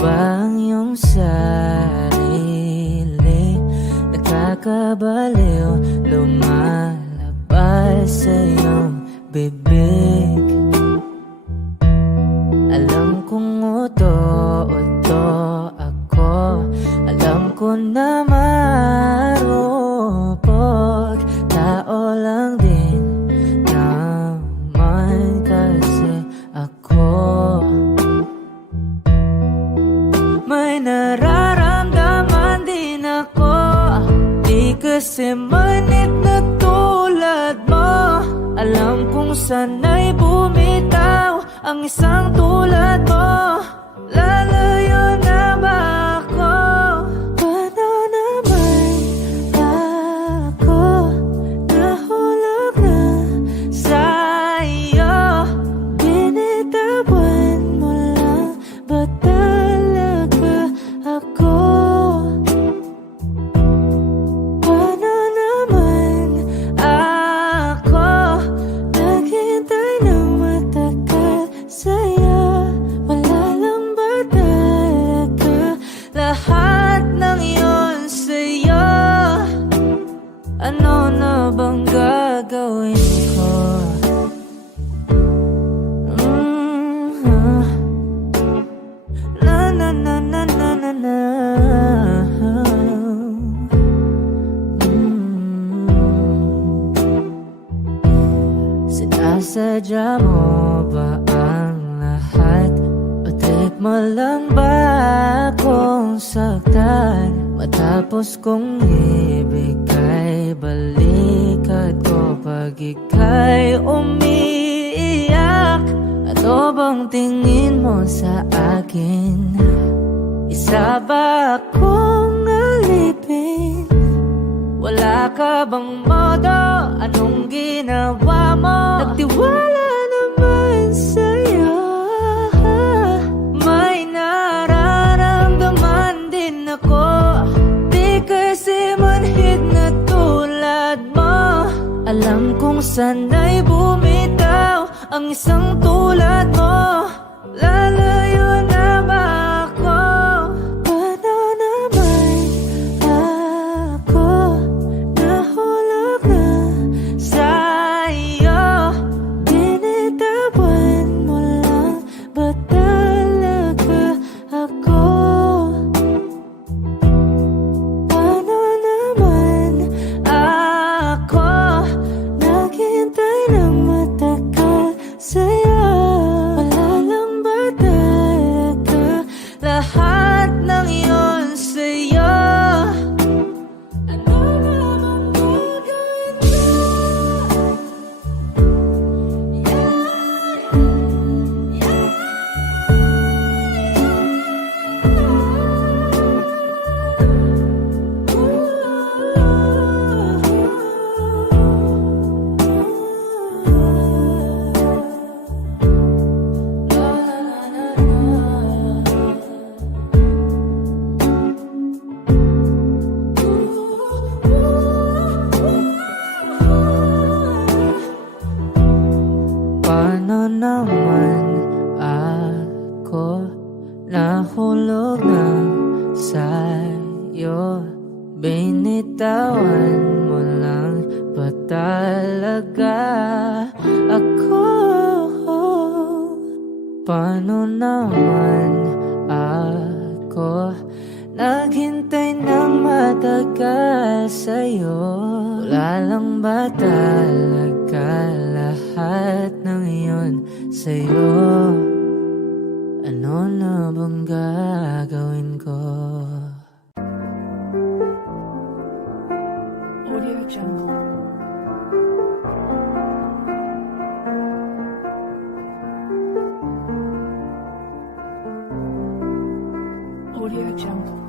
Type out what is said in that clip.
ba ang iyong sarili? Nakakabaliw, lumalabas sa iyong bibig. Alam kong uto-uto ako, alam ko na marupok, tao lang din naman kasi ako. May nararamdaman din ako, di kasi manit na tulad mo. Alam kong sana'y bumitaw ang isang tulad mo. Lalayo na ba ako? Paano naman ako nahulog na sa'yo? Binitawan mo lang ba talaga ako? Paano naman ako naghintay ng matagal sa'yo? Wala lang ba talaga lahat ng yun sa'yo? Ano na bang gagawin ko? Na na na na na na na. Sinasadya mo ba ang lahat? O trip mo lang ba akong saktan? Matapos kong ibigay balikat ko pag ika'y umiiyak. Ano bang tingin mo sa akin? Isa ba akong alipin? Wala ka bang modo? Anong ginawa mo? Nagtiwala naman sa'yo. May nararamdaman din ako, di kasi manhid na tulad mo. Alam kong sana'y bumitaw ang isang tulad mo. Lalayo na ba ako? Paano naman ako nahulog na sa'yo? Binitawan mo lang ba talaga ako? Paano naman ako naghintay ng matagal sa'yo? Wala lang ba talaga lahat ng yun sa'yo? Ano naman gagawin ko? Paano naman ako nahulog na sa'yo? Binitawan mo lang ba talaga ako? Paano naman ako naghintay ng matagal sa'yo? Wala lang ba talaga lahat ng iyon sa'yo? Ano na bang gagawin ko? Audio Jungle. Audio Jungle.